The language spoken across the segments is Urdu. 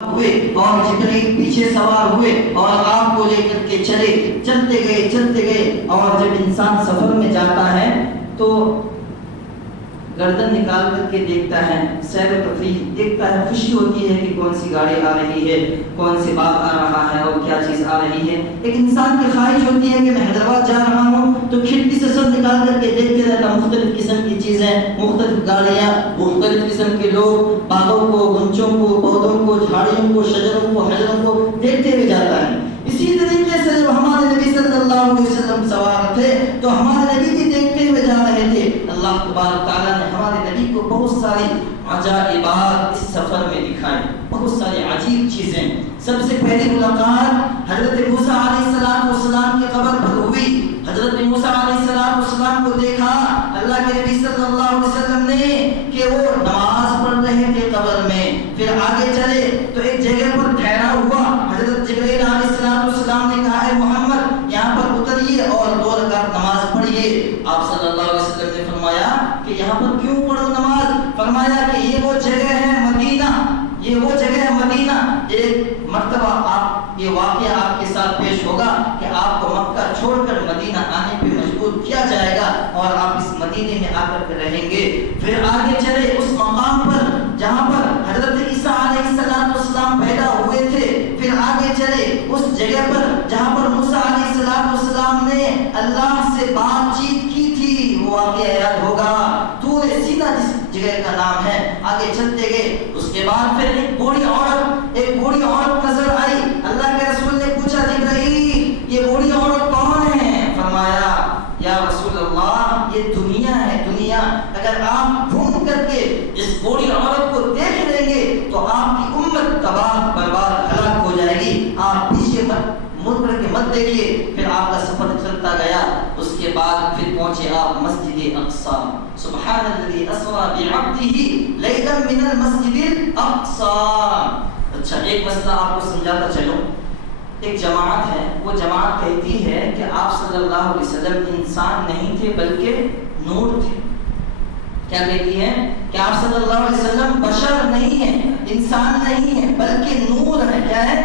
ہوئے اور جتنے پیچھے سوار ہوئے اور آپ کو لے کر کے چلتے گئے اور جب انسان سفر میں جاتا ہے تو گردن نکال کر کے دیکھتا ہے، سیر و تفریح دیکھتا ہے، خوشی ہوتی ہے کہ کون سی گاڑی آ رہی ہے، کون سی بات آ رہا ہے اور کیا چیز آ رہی ہے۔ ایک انسان کی خواہش ہوتی ہے کہ میں حیدرآباد جا رہا ہوں تو کھڑکی سے سر نکال کر کے دیکھتے رہتا، مختلف قسم کی چیزیں، مختلف گاڑیاں، مختلف قسم کے لوگ، باغوں کو، غنچوں کو، پودوں کو، جھاڑیوں کو، شجروں کو، حجروں کو دیکھتے ہوئے جاتا ہے۔ اسی طریقے سے جب ہمارے نبی صلی اللہ علیہ وسلم سوار تھے تو ہمارے نبی بھی دیکھتے ہوئے جا رہے تھے۔ اللہ تبارک تعالیٰ نے ہمارے نبی کو بہت ساری عجائبات اس سفر میں دکھائیں، بہت ساری عجیب چیزیں۔ سب سے پہلی ملاقات حضرت موسیٰ علیہ السلام کی قبر پر ہوئی۔ حضرت موسیٰ علیہ السلام کو دیکھا اللہ کے نبی صلی اللہ علیہ وسلم نے کہ وہ نماز پڑھ رہے تھے قبر میں۔ پھر آگے چلے تو ایک جگہ پر ٹھہرا ہوا، حضرت جبرائیل علیہ السلام نے کہا اے محمد یہاں پر اتریے اور 2 رکعت نماز پڑھیے۔ آپ صلی اللہ علیہ وسلم نے فرمایا کہ یہاں پر کیوں پڑھو نماز؟ فرمایا کہ یہ وہ جگہ ہے مدینہ، یہ وہ جگہ ہے مدینہ۔ ایک مرتبہ آپ یہ واقعہ آپ کے ساتھ پیش ہوگا کہ آپ کو مکہ چھوڑ کر مدینہ آنے پہ مجبور کیا جائے گا اور آپ اس مدینے میں آ کر رہیں گے۔ پھر آگے چلے اس مقام پر جہاں پر حضرت عیسیٰ علیہ السلام پیدا ہوئے تھے۔ پھر آگے چلے اس جگہ پر جہاں پر موسیٰ علیہ السلام نے اللہ سے بات چیت کی تھی، وہ واقعہ یاد ہوگا، طور سینا جس جگہ کا نام ہے۔ آگے چلتے گئے، اس کے بعد پھر ایک بوڑھی عورت نظر آئی۔ اللہ کے رسول نے پوچھا جبرائیل یہ بوڑھی عورت کون ہے؟ فرمایا یا رسول اللہ یہ دنیا ہے، دنیا۔ اگر آپ گھوم کر کے اس بوڑھی عورت کو دیکھ لیں گے تو آپ کی امت تباہ برباد ہلاک ہو جائے گی۔ آپ پیچھے مڑ کر کے مت دیکھیے۔ پھر آپ کا سفر چلتا گیا، اس کے بعد پھر پہنچے آپ مسجد اقصیٰ۔ سبحان الذی اسری بعبدہ لیلا من المسجد الاقصیٰ۔ اچھا ایک مسئلہ آپ کو سمجھاتا چلوں۔ ایک جماعت ہے، وہ جماعت کہتی ہے کہ آپ صلی اللہ علیہ وسلم انسان نہیں تھے بلکہ نور تھے۔ کیا کہتی ہے؟ کہ آپ صلی اللہ علیہ وسلم بشر نہیں ہیں، انسان نہیں ہیں بلکہ نور ہے۔ کیا ہے؟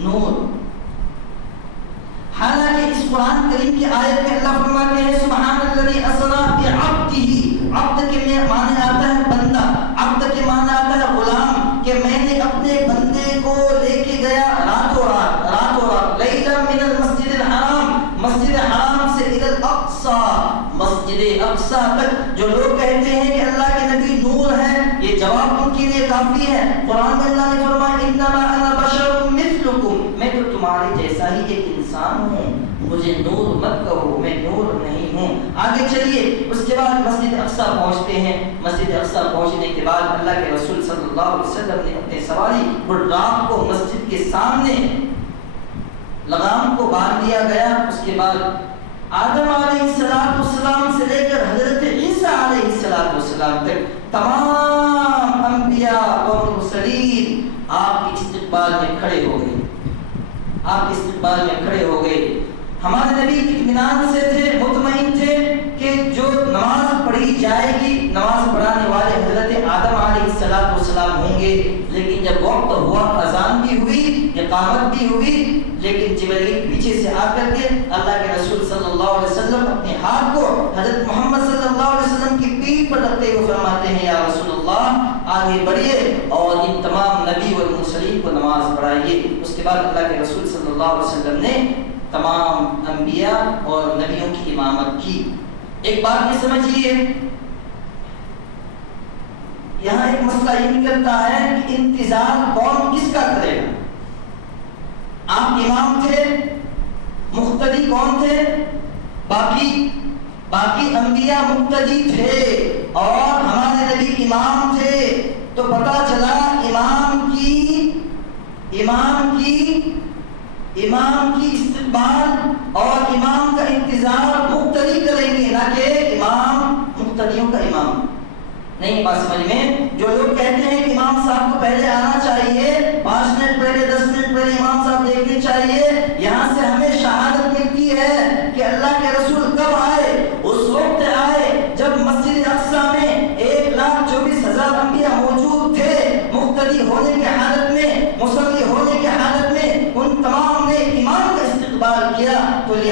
نور۔ حالانکہ اس قرآن کریم کی آیت میں اللہ فرماتے ہیں سبحان الذی اسری بعبدہ۔ عبد کے معنی آتا ہے بندہ، عبد کے معنی آتا ہے غلام، کہ میں نے اپنے بندے کو لے کے گیا راتوں رات لیلا من المسجد الحرام، مسجد حرام سے الی الاقصیٰ، مسجد اقصیٰ تک۔ جو لوگ کہتے ہیں کہ اللہ کے نبی نور ہے، یہ جواب ان کے لیے کافی ہے۔ قرآن میں اللہ نے فرمایا انما انا بشر مثلکم، میں تو تمہارے جیسا ہی ایک انسان ہوں، مجھے نور مت کہو، میں نور نہیں ہوں۔ آگے چلیے، اس کے بعد مسجد اقصیٰ پہنچتے ہیں۔ مسجد اقصیٰ پہنچنے کے بعد اللہ کے رسول صلی اللہ علیہ وسلم نے اپنے سواری بڑھاپ کو مسجد کے سامنے لگام کو باندھ دیا گیا۔ اس کے بعد آدم علیہ السلام سے لے کر حضرت عیسیٰ علیہ السلام تک تمام انبیاء اور مرسلین آپ کے استقبال میں کھڑے ہو گئے، آپ کے استقبال میں کھڑے ہو گئے۔ ہمارے نبی اطمینان سے تھے، مطمئن تھے کہ جو نماز پڑھی جائے گی، نماز پڑھانے والے حضرت آدم علیہ السلام ہوں گے۔ لیکن جب وقت ہوا، اذان بھی ہوئی، اقامت بھی ہوئی، لیکن جبرائیل پیچھے سے آ کر کے اللہ کے رسول صلی اللہ علیہ وسلم اپنے ہاتھ کو حضرت محمد صلی اللہ علیہ وسلم کی پیٹھ پر رکھتے ہوئے فرماتے ہیں یا رسول اللہ آگے بڑھیے اور ان تمام نبی اور مرسلین کو نماز پڑھائیے۔ اس کے بعد اللہ کے رسول صلی اللہ علیہ وسلم نے تمام انبیاء اور نبیوں کی امامت کی۔ ایک بات یہ سمجھیے، یہاں ایک مسئلہ یہ نکلتا ہے کہ انتظار کون کس کا کرے گا؟ آپ امام تھے، مقتدی کون تھے؟ باقی انبیاء مقتدی تھے اور ہمارے نبی امام تھے۔ تو پتہ چلا امام کی استقبال اور امام کا انتظار مقتدی کریں گے، نہ کہ امام مقتدیوں کا امام۔ نہیں بات سمجھ میں؟ جو لوگ کہتے ہیں کہ امام صاحب کو پہلے آنا چاہیے، 5 منٹ پہلے 10 منٹ پہلے امام صاحب دیکھنے چاہیے، یہاں سے ہمیں شہادت ملتی ہے کہ اللہ کے رسول کب آئے؟ اس وقت آئے جب مسجد اقصیٰ میں 1,24,000 انبیاء موجود تھے، مقتدی ہونے کی حالت میں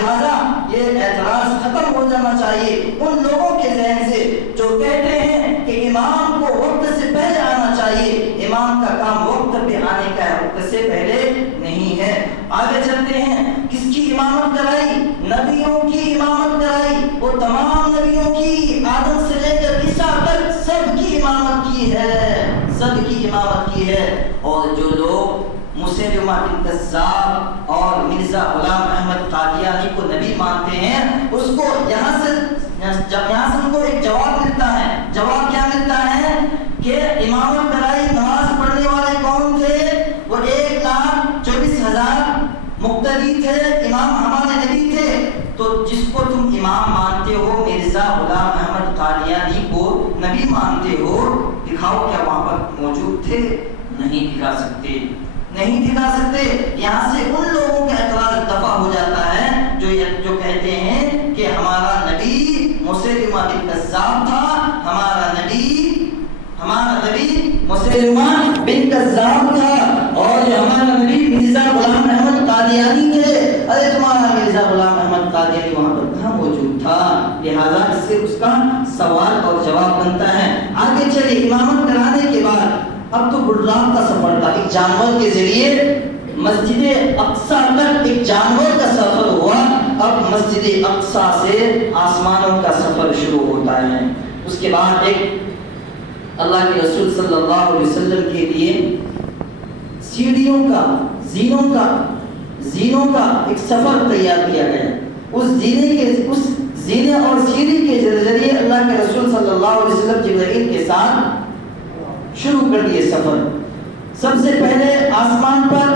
لہذا یہ اعتراض ختم ہو جانا چاہیے ان لوگوں کے ذہن سے جو کہتے ہیں کہ امام کو وقت سے پہلے آنا چاہیے۔ امام کا کام وقت پہ آنے کا ہے، وقت سے پہلے نہیں ہے۔ آگے چلتے ہیں، کس کی امامت کرائی؟ نبیوں کی امامت کرائی، وہ تمام نبیوں کی، آدم سے لے کر عیسیٰ تک سب کی امامت کی ہے، سب کی امامت کی ہے۔ اور جو لوگ مسیلمہ بن کذاب اور مرزا غلام احمد قادیانی کو نبی مانتے ہیں، اس کو یہاں سے ان کو ایک جواب ملتا ہے۔ جواب کیا ملتا ہے کہ امامت کرائی، نماز پڑھنے والے کون تھے؟ وہ 1,24,000 مقتدی تھے، امام ہمارے نبی تھے۔ تو جس کو تم امام مانتے ہو، مرزا غلام احمد قادیانی کو نبی مانتے ہو، دکھاؤ کیا وہاں پر موجود تھے؟ نہیں دکھا سکتے، نہیں دکھا سکتے۔ یہاں سے ان لوگوں کا اعتراض دفع ہو جاتا ہے جو کہتے ہیں کہ ہمارا نبی مسیلمہ بن کذاب تھا، ہمارا نبی مسیلمہ بن کذاب تھا، اور جو ہمارا نبی مرزا غلام احمد قادیانی تھے۔ ارے تمہارا مرزا غلام احمد قادیانی وہاں پر کہاں موجود تھا؟ لہذا اس سے اس کا سوال اور جواب بنتا ہے۔ آگے چلے، امامت کرانے کے بعد اب تو براق کا سفر تھا، ایک جانور کے ذریعے مسجد اقصیٰ تک ایک جانور کا سفر ہوا۔ اب مسجد اقصیٰ سے آسمانوں کا سفر شروع ہوتا ہے۔ اس کے بعد ایک اللہ کے رسول صلی اللہ علیہ وسلم کے لیے سیڑھیوں کا، زینوں کا ایک سفر تیار کیا گیا۔ اس زینے اور سیڑھی کے ذریعے اللہ کے رسول صلی اللہ علیہ وسلم جبرائیل کے ساتھ شروع کر دیے سفر۔ سب سے پہلے آسمان پر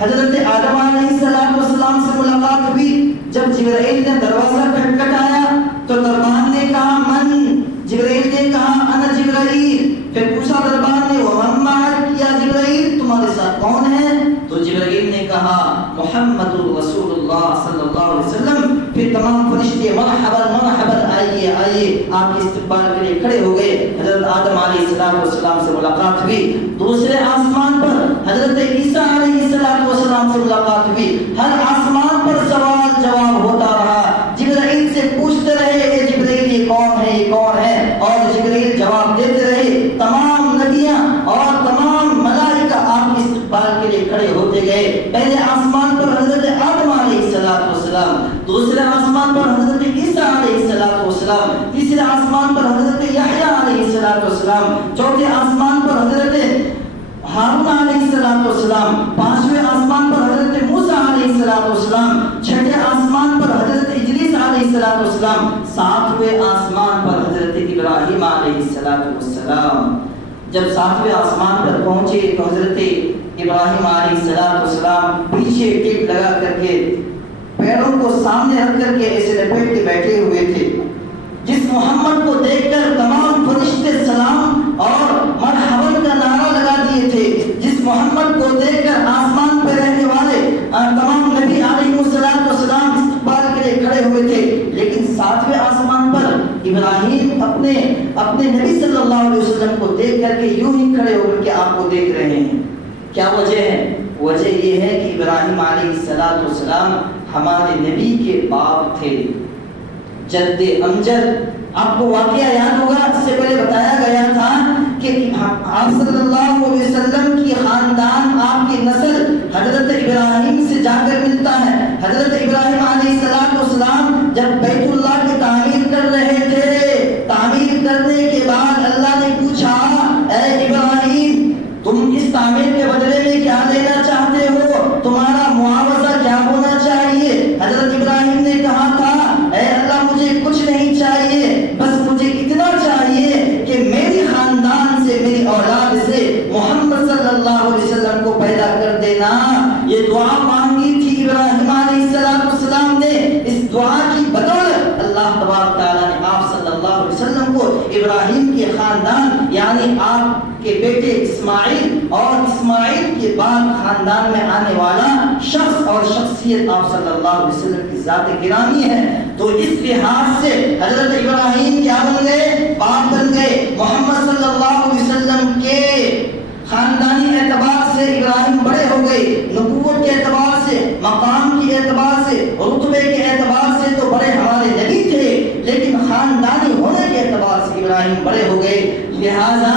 حضرت آدم علیہ السلام سے ملاقات ہوئی۔ جب جبرائیل نے دروازہ کھٹکھٹایا تو دربان نے کہا من؟ جبرائیل نے کہا انا جبرائیل۔ پھر پوچھا دربان نے ومن معک یا جبرائیل، تمہارے ساتھ کون ہے؟ تو جبرائیل نے کہا محمد رسول اللہ صلی اللہ علیہ وسلم۔ پھر تمام فرشتے مرحبا مرحبا، آئیے آئیے، آپ کے استقبال کے لیے کھڑے ہو گئے۔ حضرت آدم علیہ السلام سے ملاقات ہوئی۔ دوسرے آسمان پر حضرت عیسیٰ علیہ السلام سے ملاقات ہوئی۔ ہر آسمان پر سوال جواب ہوتا رہا، جبرائیل سے پوچھتے رہے اے جبرائیل یہ کون ہے، یہ کون ہے، اور جبرائیل جواب دیتے رہے۔ تمام نبیاں اور تمام ملائکہ آپ کے استقبال کے لیے کھڑے ہوتے گئے۔ پہلے آسمان پر حضرت آدم علیہ السلام، دوسرے آسمان پر حضرت عیسیٰ علیہ السلام، تیسرے آسمان پر حضرت یحییٰ علیہ السلام، چوتھے آسمان پر حضرت ہارون علیہ السلام، پانچویں آسمان پر حضرت موسیٰ علیہ السلام، چھٹے آسمان پر حضرت ادریس علیہ السلام، ساتویں آسمان پر حضرت ابراہیم علیہ السلام۔ جب ساتویں آسمان پر پہنچے تو حضرت ابراہیم علیہ السلام پیچھے ٹیک لگا کر کے پیروں کو سامنے رکھ کر کے ایسے لپیٹ کے بیٹھے ہوئے تھے۔ جس محمد کو دیکھ کر تمام فرشتے سلام اور مرحبا کا نعرہ لگا دیے تھے، جس محمد کو دیکھ کر آسمان پہ رہنے والے تمام نبی علیہ السلام استقبال کے لیے کھڑے ہوئے تھے، لیکن ساتویں آسمان پر ابراہیم اپنے نبی صلی اللہ علیہ وسلم کو دیکھ کر کے یوں ہی کھڑے ہو کر کے آپ کو دیکھ رہے ہیں۔ کیا وجہ ہے؟ وجہ یہ ہے کہ ابراہیم علیہ السلام ہمارے نبی کے باپ تھے، جد امجد۔ آپ کو واقعہ یاد ہوگا، اس سے پہلے بتایا گیا تھا کہ آپ صلی اللہ علیہ وسلم کی خاندان، آپ کی نسل حضرت ابراہیم سے جا کر ملتا ہے۔ حضرت ابراہیم علیہ السلام جب بیت اللہ کی تعمیر کر رہے تھے، تعمیر کرنے کے بعد اللہ نے پوچھا اے ابراہیم تم اس تعمیر کے بدلے میں کیا لینا چاہتے ہو، تمہارا معاوضہ کیا ہونا چاہیے؟ حضرت ابراہیم نے کہا تھا اے اللہ مجھے کچھ نہیں چاہیے، بس مجھے اتنا چاہیے کہ میری خاندان سے، میری اولاد سے محمد صلی اللہ علیہ وسلم کو پیدا کر دینا۔ یہ دعا مانگی تھی ابراہیم علیہ السلام نے۔ اس دعا کی بدولت اللہ تبارک تعالیٰ نے آپ صلی اللہ علیہ وسلم کو ابراہیم کے خاندان یعنی آپ کے بیٹے اسماعیل اور اسماعیل کے بعد خاندان میں آنے والا شخص اور شخصیت آپ صلی اللہ علیہ وسلم کی ذات گرامی ہے۔ تو اس لحاظ سے حضرت ابراہیم کیا بن گئے؟ باپ بن گئے۔ محمد صلی اللہ علیہ وسلم کے خاندانی اعتبار سے ابراہیم بڑے ہو گئے، نبوت کے اعتبار سے، مقام کے اعتبار سے، رتبے کے اعتبار ابراہیم بڑے ہو گئے، لہٰذا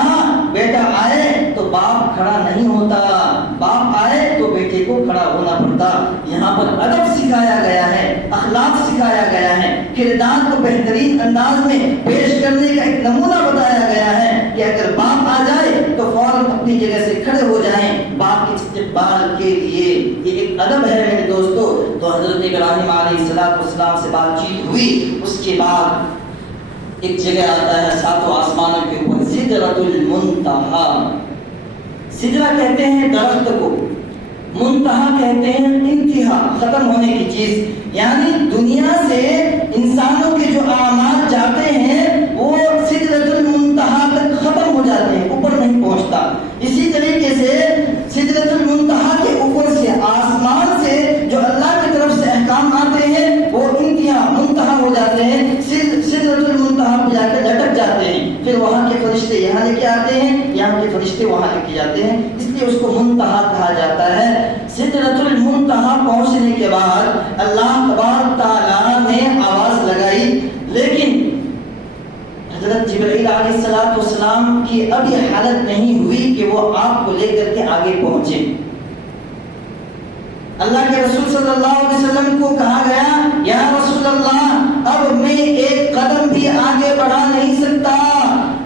بیٹا آئے تو باپ کھڑا نہیں ہوتا، باپ آئے تو بیٹے کو کھڑا ہونا پڑتا۔ یہاں پر ادب سکھایا گیا ہے، اخلاق سکھایا گیا ہے، کردار کو بہترین انداز میں پیش کرنے کا ایک نمونہ بتایا گیا ہے کہ اگر باپ آ جائے تو فوراً اپنی جگہ سے کھڑے ہو جائیں باپ کے استقبال کے لیے۔ یہ ایک ادب ہے میرے دوستو۔ تو حضرت ابراہیم علیہ السلام سے بات چیت ہوئی، اس کے بعد ایک جگہ آتا ہے ساتوں آسمانوں کے اوپر، سدرۃ المنتہا۔ سدرہ کہتے ہیں درخت کو، منتہا کہتے ہیں انتہا، ختم ہونے کی چیز، یعنی دنیا سے انسانوں کے جو اعمال جاتے ہیں وہ سدرۃ المنتہا تک ختم ہو جاتے ہیں، اوپر نہیں پہنچتا۔ اسی طریقے سے سدرۃ المنتہا کے اوپر سے، آسمان سے جو اللہ کی طرف سے احکام آتے ہیں وہ انتہا منتہا ہو جاتے ہیں، سدرۃ المنتہا پہ جا کے لٹک جاتے ہیں، پھر وہاں کے فرشتے یہاں لے کے آتے ہیں، یہاں کے فرشتے وہاں لے کے جاتے ہیں، اس لیے اس کو منتہا کہا جاتا ہے۔ سدرۃ المنتہا پہنچنے کے بعد اللہ تبارک تعالیٰ نے آواز لگائی، لیکن حضرت جبرائیل علیہ السلام کی اب یہ حالت نہیں ہوئی کہ وہ آپ کو لے کر کے آگے پہنچے۔ اللہ کے رسول صلی اللہ علیہ وسلم کو کہا گیا یا رسول اللہ اب میں ایک قدم بھی آگے بڑھا نہیں سکتا،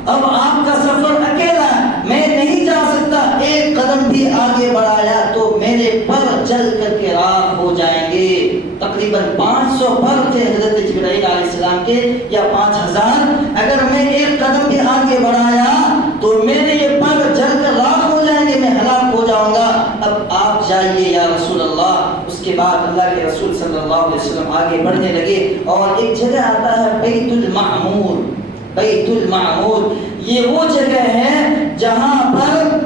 اب آپ کا سفر اکیلا، میں نہیں جا سکتا، ایک قدم بھی آگے بڑھایا تو میرے پر جل کر کے راکھ ہو جائیں گے۔ تقریباً 500 پر تھے حضرت جبرائیل علیہ السلام کے یا 5000، اگر میں ایک قدم بھی آگے بڑھایا تو میرے یہ پر جل کر راکھ ہو جائیں گے، میں ہلاک ہو جاؤں گا، اب آپ جائیے یا رسول اللہ۔ اس کے بعد اللہ کے رسول صلی اللہ علیہ وسلم آگے بڑھنے لگے اور ایک جگہ آتا ہے بیت المعمور۔ بیت المعمور یہ وہ جگہ ہے جہاں پر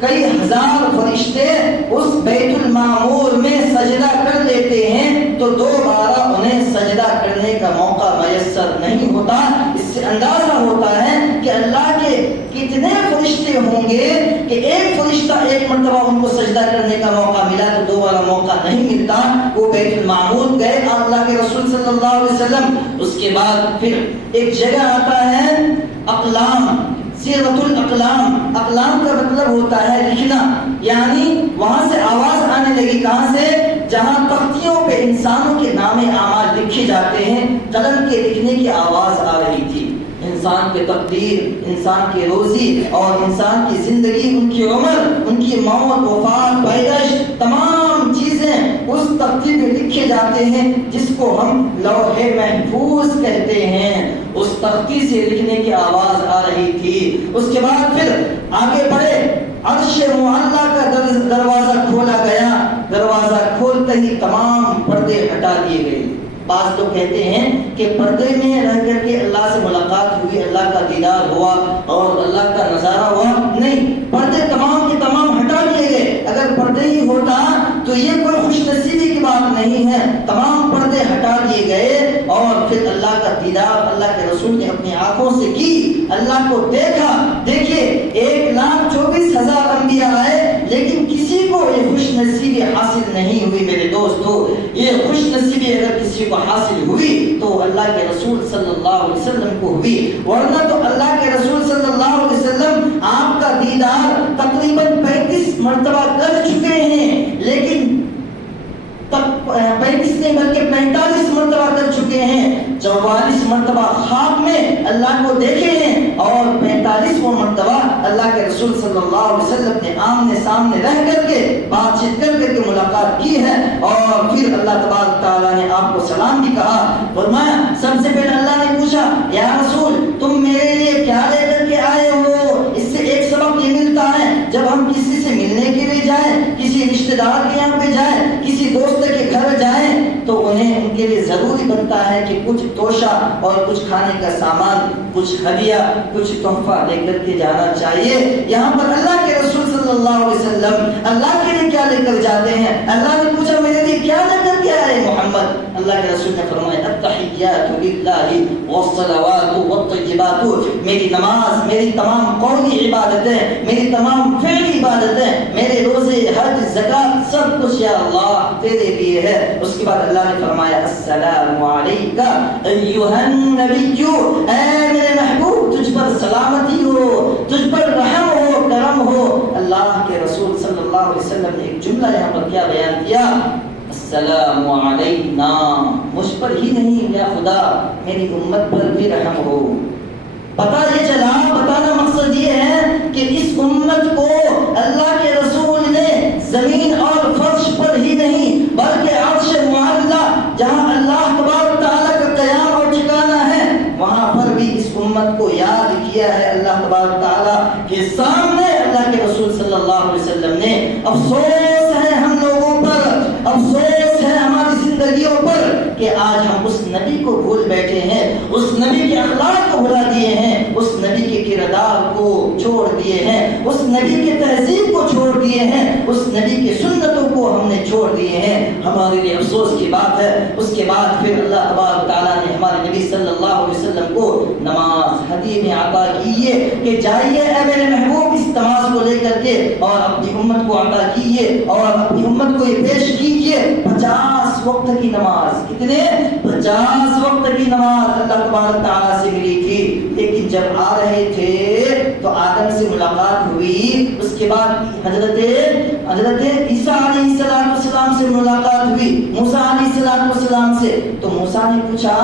کئی ہزار فرشتے اس بیت المعمور میں سجدہ کر لیتے ہیں تو دوبارہ انہیں سجدہ کرنے کا موقع میسر نہیں ہوتا۔ اس سے اندازہ ہوتا ہے کہ اللہ کے کتنے فرشتے ہوں گے کہ ایک فرشتہ ایک مرتبہ ان کو سجدہ کرنے کا موقع ملا تو دوبارہ موقع نہیں ملتا۔ وہ بیت المعمور گئے اللہ کے رسول صلی اللہ علیہ وسلم۔ اس کے بعد پھر ایک جگہ آتا ہے اقلام، سیرۃ الاقلام۔ اقلام کا مطلب ہوتا ہے لکھنا، یعنی وہاں سے آواز آنے لگی، کہاں سے؟ جہاں تختیوں پہ انسانوں کے نام اعمال لکھے جاتے ہیں، قلم کے لکھنے کی آواز آ رہی تھی۔ انسان کے تقدیر، انسان کی روزی اور انسان کی زندگی، ان کی عمر، ان کی موت، وفات، پیدائش، تمام چیزیں اس تختی پہ لکھے جاتے ہیں جس کو ہم لوح محفوظ کہتے ہیں۔ اس تختی سے لکھنے کی آواز آ رہی تھی۔ اس کے بعد پھر آگے بڑھے، عرش معلیٰ کا دروازہ کھولا گیا، دروازہ کھولتے ہی تمام پردے ہٹا دیے گئے۔ بعض لوگ کہتے ہیں کہ پردے میں رہ کر کے اللہ سے ملاقات ہوئی، اللہ کا دیدار ہوا اور اللہ کا نظارہ ہوا، نہیں، پردے تمام کے تمام ہٹا دیے گئے۔ اگر پردے ہی ہوتا تو یہ کوئی خوش نصیبی کی بات نہیں ہے، تمام پردے ہٹا دیے گئے اور پھر اللہ کا دیدار اللہ کے رسول نے اپنی آنکھوں سے کی، اللہ کو دیکھا۔ دیکھیے 1,24,000 انبیاء آئے لیکن کسی کو یہ خوش نصیبی حاصل نہیں ہوئی۔ میرے دوستو، یہ خوش نصیبی اگر کسی کو حاصل ہوئی تو اللہ کے رسول صلی اللہ علیہ وسلم کو ہوئی، ورنہ تو اللہ کے رسول صلی اللہ علیہ وسلم آپ کا دیدار تقریباً 35 مرتبہ کر چکے ہیں، لیکن 35 نہیں بلکہ 45 مرتبہ کر چکے ہیں۔ 44 مرتبہ خواب میں اللہ کو دیکھے ہیں اور 45واں مرتبہ اللہ کے رسول صلی اللہ علیہ وسلم نے آمنے سامنے رہ کر کے بات چیت کر کے ملاقات کی ہے اور پھر اللہ تبارک تعالیٰ نے آپ کو سلام بھی کہا۔ فرمایا، سب سے پہلے اللہ نے پوچھا یا رسول تم میرے لیے کیا لے کر کے آئے ہو؟ اس سے ایک سبق یہ ملتا ہے جب ہم کسی سے ملنے کے لیے جائیں، کسی رشتہ دار کے یہاں پہ جائیں، کسی دوست کے گھر جائیں تو انہیں ان کے لیے ضروری بنتا ہے کہ کچھ توشہ اور کچھ کھانے کا سامان، کچھ ہدیہ، کچھ تحفہ لے کر کے جانا چاہیے۔ یہاں پر اللہ کے رسول صلی اللہ علیہ وسلم اللہ کے لیے کیا لے کر جاتے ہیں؟ اللہ نے پوچھا میرے لیے کیا لے کر کے آئے محمد؟ اللہ کے رسول نے فرمایا التحیات للہ والصلوات والطیبات، میری نماز، میری تمام قولی عبادتیں، میری تمام فعلی عبادتیں، میرے روزے، حج، زکات سب کچھ یا اللہ تیرے لیے ہے۔ اس کے بعد اللہ نے فرمایا السلام علیکہ ایھا النبی، اے میرے محبوب تجھ پر سلامتی ہو، تجھ پر رحم ہو، کرم ہو۔ اللہ کے رسول صلی اللہ علیہ وسلم نے ایک جملہ یہاں پر کیا بیان کیا؟ السلام علینا، مجھ پر ہی نہیں یا خدا میری امت پر بھی رحم ہو۔ پتہ یہ چلا، بتانا مقصد یہ ہے کہ اس امت کو اللہ کے رسول نے زمین اور فرش پر ہی نہیں بلکہ عرش معلی جہاں اللہ تبارک تعالیٰ کا قیام اور ٹھکانہ ہے وہاں پر بھی اس امت کو یاد کیا ہے اللہ تبارک تعالیٰ کے سامنے۔ اللہ کے رسول صلی اللہ علیہ وسلم نے افسوس ہے ہم لوگوں پر، افسوس ہے ہماری زندگیوں پر کہ آج ہم اس نبی کو بھول بیٹھے ہیں، اس نبی کے اخلاق کو بھلا دیے ہیں، اس نبی کے کردار کو چھوڑ دیے ہیں، اس نبی کے تہذیب کو چھوڑ دیے ہیں، اس نبی کے سنتوں کو ہم نے چھوڑ دیے ہیں۔ ہمارے لیے افسوس کی بات ہے۔ اس کے بعد پھر اللہ تبارک تعالیٰ نے ہمارے نبی صلی اللہ علیہ وسلم کو نماز ہدیے میں عطا کیے کہ جائیے اے میرے محبوب اس نماز کو لے کر کے اور اپنی امت کو عطا کیجیے اور اپنی امت کو یہ پیش کیجیے 50 وقت کی نماز۔ کتنے؟ 50 وقت کی نماز اللہ تبارک تعالیٰ سے ملی تھی، لیکن جب آ رہے تھے تو آدم سے ملاقات ہوئی، اس کے بعد حضرت عیسیٰ علیہ السلام سے ملاقات ہوئی، موسیٰ علیہ السلام سے۔ تو موسیٰ نے پوچھا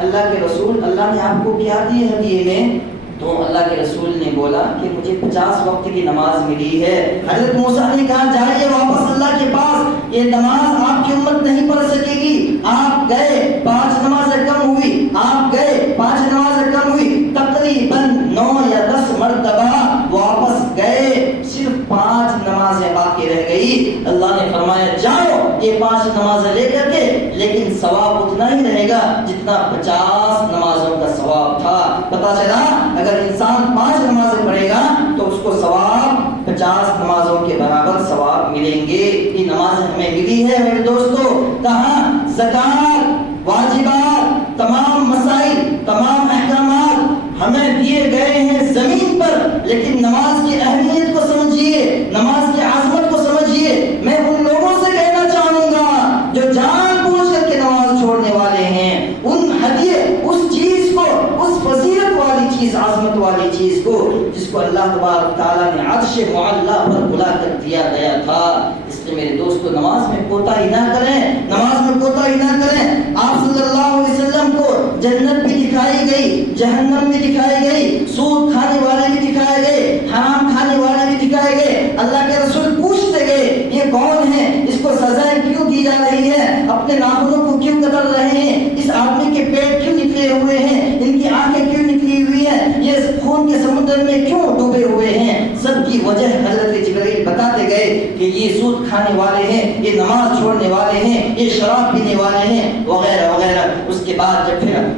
اللہ کے رسول اللہ نے آپ کو کیا دیے ہدیے میں؟ تو اللہ کے رسول نے بولا کہ مجھے 50 وقت کی نماز ملی ہے۔ حضرت موسیٰ نے کہا جائیے واپس اللہ کے پاس، یہ نماز آپ کی امت نہیں پڑھ سکے گی۔ آپ گئے 5 نمازیں کم ہوئی، آپ گئے 5 نمازیں کم ہوئی، تقریباً 9 یا 10 مرتبہ واپس گئے، صرف 5 نمازیں باقی رہ گئی۔ اللہ نے فرمایا جاؤ یہ 5 نمازیں لے کر کے، لیکن ثواب اتنا ہی رہے گا جتنا 50 نمازوں کا ثواب تھا۔ پتا چلا اگر انسان 5 نمازیں پڑھے گا تو اس کو ثواب 50 نمازوں کے برابر ثواب ملیں گے۔ یہ نماز ہمیں ملی ہے میرے دوستو۔ کہاں؟ زکات، واجبات، تمام مسائل، تمام احکامات ہمیں دیے گئے ہیں زمین پر، لیکن نماز کی اہمیت کو سمجھیے، نماز کی عظمت کو سمجھیے۔ میں ان لوگوں سے کہنا چاہوں گا جو جان بوجھ کر کے نماز چھوڑنے والے ہیں، ان ہدیے اس چیز کو، اس فضیلت والی چیز، عظمت والی چیز کو جس کو اللہ تبارک تعالیٰ نے عرش معلی پر بلا کر دیا گیا تھا۔ اس لیے میرے دوستو نماز میں کوتاہی نہ کریں، نماز میں کوتاہی نہ کریں۔ آپ صلی اللہ علیہ وسلم کو جنت بھی دکھائی گئی، جہنم بھی دکھائی گئی، سود کھانے والے بھی دکھائے گئے، حرام کھانے والے بھی دکھائے گئے۔ اللہ کے رسول پوچھتے گئے یہ کون ہے، اس کو سزائیں کیوں دی جا رہی ہے، اپنے ناخنوں کو کیوں کتر رہے ہیں، اس آدمی کے پیٹ کیوں نکلے ہوئے ہیں، ان کی آنکھیں کیوں نکلی ہوئی ہیں، یہ خون کے سمندر میں کیوں ڈوبے ہوئے ہیں؟ سب کی وجہ حضرت جبرائیل بتاتے گئے کہ یہ سود کھانے والے ہیں، یہ نماز چھوڑنے والے ہیں، یہ شراب پینے والے ہیں، وغیرہ وغیرہ۔ اس کے بعد جب پھر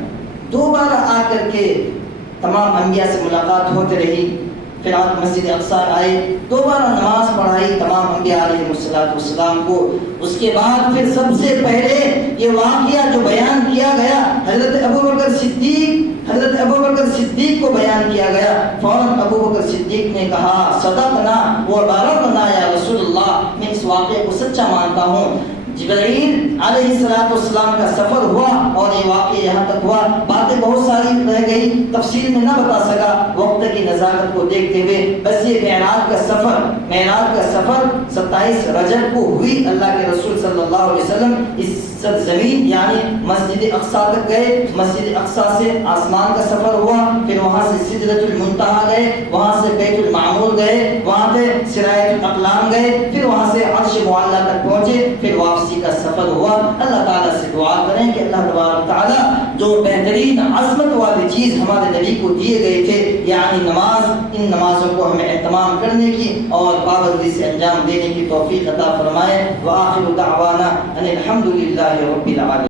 دوبارہ آ کر کے تمام انبیاء سے ملاقات ہوتے رہی، پھر آپ مسجد اقصی آئے، دوبارہ نماز پڑھائی تمام انبیاء علیہ السلام کو۔ اس کے بعد پھر سب سے پہلے یہ واقعہ جو بیان کیا گیا حضرت ابوبکر صدیق کو بیان کیا گیا۔ فوراً ابوبکر صدیق نے کہا صدقنا و بارکنا یا رسول اللہ، میں اس واقعے کو سچا مانتا ہوں۔ جبرائیل علیہ السلام کا سفر ہوا اور یہ واقعہ یہاں تک ہوا، باتیں بہت ساری رہ گئی، تفصیل میں نہ بتا سکا وقت کی نزاکت کو دیکھتے ہوئے۔ بس یہ معراج کا سفر 27 رجب کو ہوئی۔ اللہ کے رسول صلی اللہ علیہ وسلم اس زمین یعنی مسجد اقصی تک گئے، مسجد اقصی سے آسمان کا سفر ہوا، پھر وہاں سے سدرۃ المنتہا گئے، وہاں سے بیت المعمور گئے، وہاں سے سرایۃ الاقلام گئے، پھر وہاں سے عرش معلی تک پہنچے، پھر واپسی کا سفر ہوا۔ اللہ تعالیٰ سے دعا کریں کہ اللہ تبارک تعالیٰ جو بہترین عظمت والی چیز ہمارے نبی کو دیے گئے تھے یعنی نماز، ان نمازوں کو ہمیں اہتمام کرنے کی اور پابندی سے انجام دینے کی توفیق عطا فرمائے۔ وآخر دعوانا ان الحمد للہ رب العالمین۔